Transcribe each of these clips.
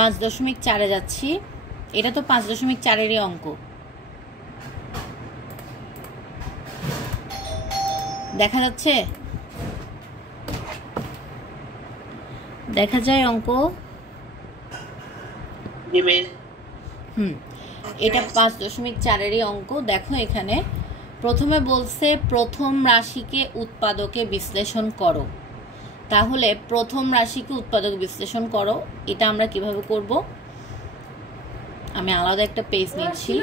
5.4 যাচ্ছি। এটা তো 5.4-এরই অঙ্ক। দেখা যাচ্ছে, দেখা যায় অঙ্ক। এটা 5.4-এরই অঙ্ক। দেখো এখানে প্রথমে বলছে প্রথম রাশিকে উৎপাদকে বিশ্লেষণ করো। তাহলে প্রথম রাশিকে উৎপাদক বিশ্লেষণ করো, এটা আমরা কিভাবে করব? আমি আলাদা একটা পেজ নিচ্ছি।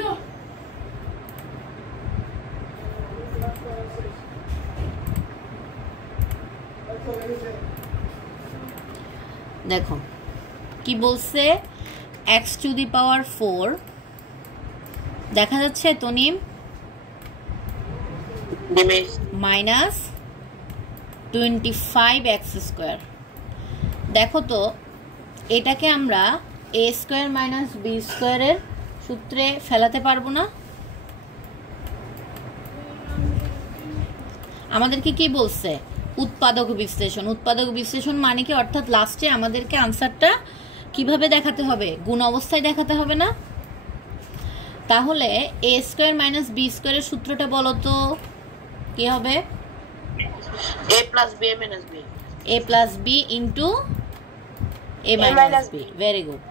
দেখো কি বলছে, x⁴ দেখা যাচ্ছে তনিম, -25x²। দেখো তো এটাকে আমরা a² - b² এর সূত্রে ফেলাতে পারবো না? আমাদেরকে কি বলছে? উৎপাদক বিশ্লেষণ। উৎপাদক বিশ্লেষণ মানে কি? অর্থাৎ লাস্টে আমাদেরকে আনসারটা কিভাবে দেখাতে হবে? গুণ অবস্থায় দেখাতে হবে না? তাহলে a² - b² এর সূত্রটা বলো তো কি হবে? a + b - b, a + b * a - b। Very good.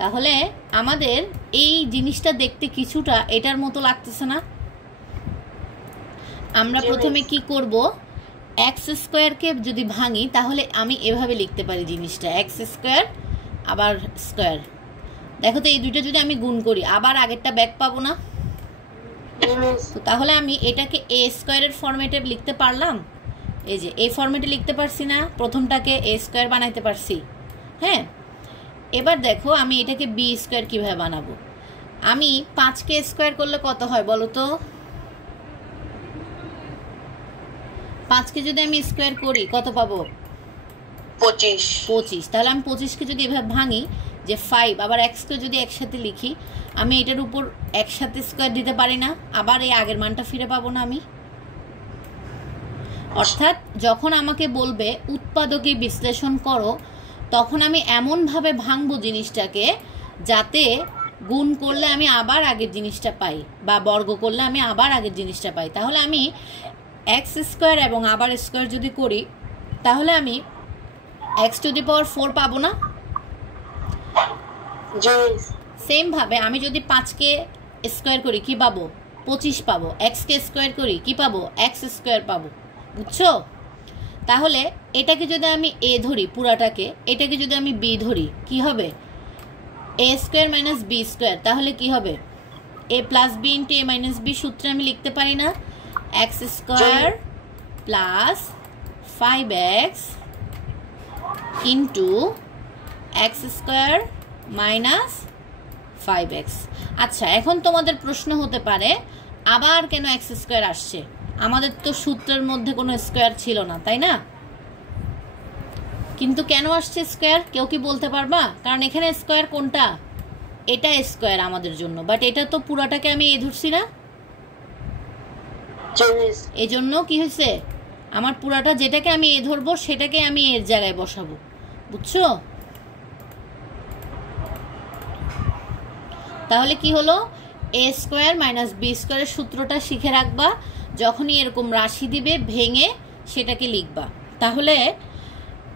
তাহলে আমাদের এই জিনিসটা দেখতে কিছুটা এটার মতো লাগতেছে না? আমরা প্রথমে কি করব, x² কে যদি ভাঙি তাহলে আমি এভাবে লিখতে পারি জিনিসটা, x² আবার স্কয়ার। দেখো তো এই দুইটা যদি আমি গুণ করি আবার আগেরটা ব্যাক পাবো না? তাহলে আমি এটাকে a² এর ফরম্যাটে লিখতে পারলাম। এই যে এই ফরম্যাটে লিখতে পারছি না? প্রথমটাকে a² বানাইতে পারছি। হ্যাঁ, এবার দেখো আমি এটাকে b² কিভাবে বানাবো। আমি 5কে স্কয়ার করলে কত হয় বলো তো? 5কে যদি আমি স্কয়ার করি কত পাবো? 25। তাহলে আমি 25কে যদি এভাবে ভাঙি যে 5 আবার x কে যদি একসাথে লিখি, আমি এটার উপর একসাথে স্কয়ার দিতে পারি না? আবার এই আগের মানটা ফিরে পাবো না আমি? অর্থাৎ যখন আমাকে বলবে উৎপাদকে বিশ্লেষণ করো, তখন আমি এমনভাবে ভাঙবো জিনিসটাকে যাতে গুণ করলে আমি আবার আগের জিনিসটা পাই, বা বর্গ করলে আমি আবার আগের জিনিসটা পাই। তাহলে আমি x² এবং আবার স্কয়ার যদি করি তাহলে আমি x⁴ পাবো না? সেম ভাবে আমি যদি 5কে স্কয়ার করি কি পাবো? 25 পাবো। x-কে স্কয়ার করি কি পাবো? x² পাবো। বুঝছো? তাহলে এটাকে যদি আমি a ধরি পুরাটাকে, এটাকে যদি আমি b ধরি কি হবে? a² - b²। তাহলে কি হবে? a + b * a - b সূত্রে আমি লিখতে পারি না? x² + 5x * x² - 5x। আচ্ছা, এখন তোমাদের প্রশ্ন হতে পারে আবার কেন x² আসছে? আমাদের তো সূত্রের মধ্যে কোনো স্কয়ার ছিল না, তাই না? কিন্তু কেন আসছে স্কয়ার? কেউ কি বলতে পারবা? কারণ এখানে স্কয়ার কোনটা? এটা স্কয়ার আমাদের জন্য, বাট এটা তো পুরাটাকে আমি এ ধরছি না, এজন্য কি হয়েছে? আমার পুরাটা যেটাকে আমি এ ধরবো সেটাকে আমি এর জায়গায় বসাবো। বুঝছো? তাহলে কি হলো? a² - b² এর সূত্রটা শিখে রাখবা। যখনই এরকম রাশি দিবে ভেঙে সেটাকে লিখবা। তাহলে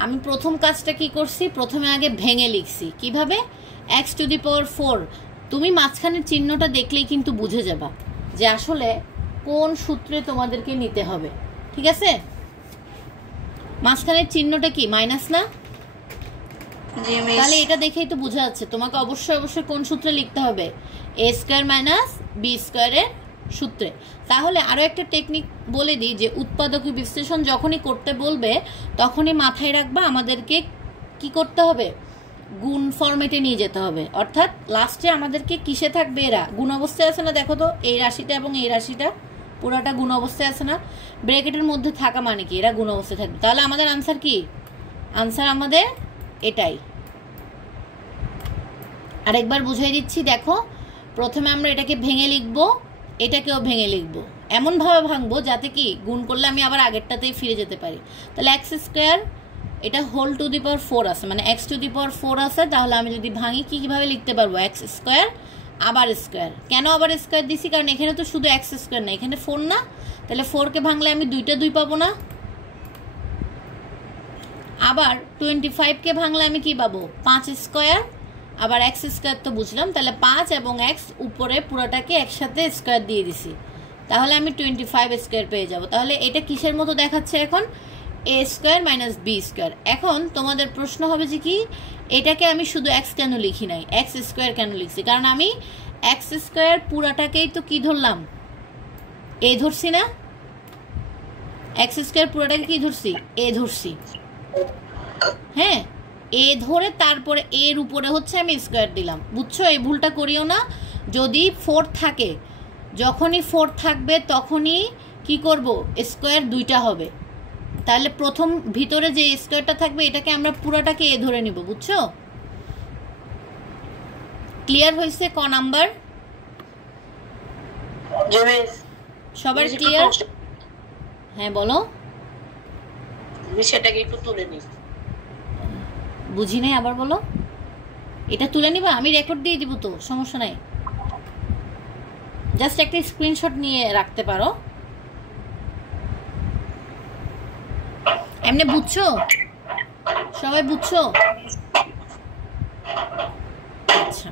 আমি প্রথম কাজটা কি করছি? প্রথমে আগে ভেঙে লিখছি। কিভাবে? x⁴। তুমি মাঝখানের চিহ্নটা দেখলেই কিন্তু বুঝে যাবা যে আসলে কোন সূত্রে তোমাদেরকে নিতে হবে। ঠিক আছে? মাঝখানের চিহ্নটা কি মাইনাস না? তাহলে এটা দেখেই তো বোঝা যাচ্ছে তোমাকে অবশ্যই অবশ্যই কোন সূত্রে লিখতে হবে? a² - b² এর সূত্রে। তাহলে আরো একটা টেকনিক বলে দিই যে উৎপাদক বিশ্লেষণ যখনই করতে বলবে তখনই মাথায় রাখবা আমাদেরকে কি করতে হবে? গুণ ফরম্যাটে নিয়ে যেতে হবে। অর্থাৎ লাস্টে আমাদেরকে কিসে থাকবে? এরা গুণ অবস্থায় আছে না? দেখো তো এই রাশিটা এবং এই রাশিটা পুরাটা গুণ অবস্থায় আছে না? ব্র্যাকেটের মধ্যে থাকা মানে কি? এরা গুণ অবস্থায় থাকবে। তাহলে আমাদের আনসার কি? আনসার আমাদের এটাই। আরেকবার বুঝিয়ে দিচ্ছি, দেখো প্রথমে আমরা এটাকে ভেঙে লিখবো, এটাকেও ভেঙে লিখবো, এমনভাবে ভাঙবো যাতে কি গুণ করলে আমি আবার আগেরটাতেই ফিরে যেতে পারি। তাহলে x² এটা হোল টু দি পাওয়ার 4 আছে, মানে এক্স টু দি পাওয়ার 4 আছে। তাহলে আমি যদি ভাঙি কীভাবে লিখতে পারবো? এক্স স্কোয়ার আবার স্কোয়ার। কেন আবার স্কোয়ার দিছি? কারণ এখানে তো শুধু এক্স স্কোয়ার না, এখানে 4 না। তাহলে 4কে ভাঙলে আমি 2টা 2 পাবো না? আবার 25কে ভাঙলে আমি কি পাবো? 5 স্কোয়ার আবার এক্স স্কোয়ার তো বুঝলাম। তাহলে 5 এবং এক্স উপরে পুরোটাকে একসাথে স্কোয়ার দিয়ে দিছি, তাহলে আমি 25 স্কোয়ার পেয়ে যাব। তাহলে এটা কিসের মতো দেখাচ্ছে এখন? এ স্কোয়ার মাইনাস বি স্কোয়ার। এখন তোমাদের প্রশ্ন হবে যে কি, এটাকে আমি শুধু এক্স কেন লিখি নাই, এক্স স্কোয়ার কেন লিখছি? কারণ আমি এক্স স্কোয়ার পুরাটাকেই তো কি ধরলাম? এ ধরছি না? এক্স স্কোয়ার পুরোটাকে কি ধরছি? এ ধরছি। হ্যাঁ, এ ধরে তারপরে এর উপরে হচ্ছে আমি স্কোয়ার দিলাম। বুঝছো? এই ভুলটা করিও না। যদি 4 থাকে, যখনই 4 থাকবে তখনই কি করব? স্কোয়ার 2টা হবে। তাহলে প্রথম ভিতরে যে স্কোয়ারটা থাকবে এটাকে আমরা পুরোটাকে এ ধরে নিব। বুঝছো? ক্লিয়ার হয়েছে? ক নাম্বার? সবার ক্লিয়ার? হ্যাঁ বলো। সেটাকে একটু তুলে নিই। বুঝি নাই, আবার বলো। এটা তুলে নিবা? আমি রেকর্ড দিয়ে দিব তো, সমস্যা নাই। জাস্ট একটা স্ক্রিনশট নিয়ে রাখতে পারো। এমনি বুঝছো? সবাই বুঝছো? আচ্ছা।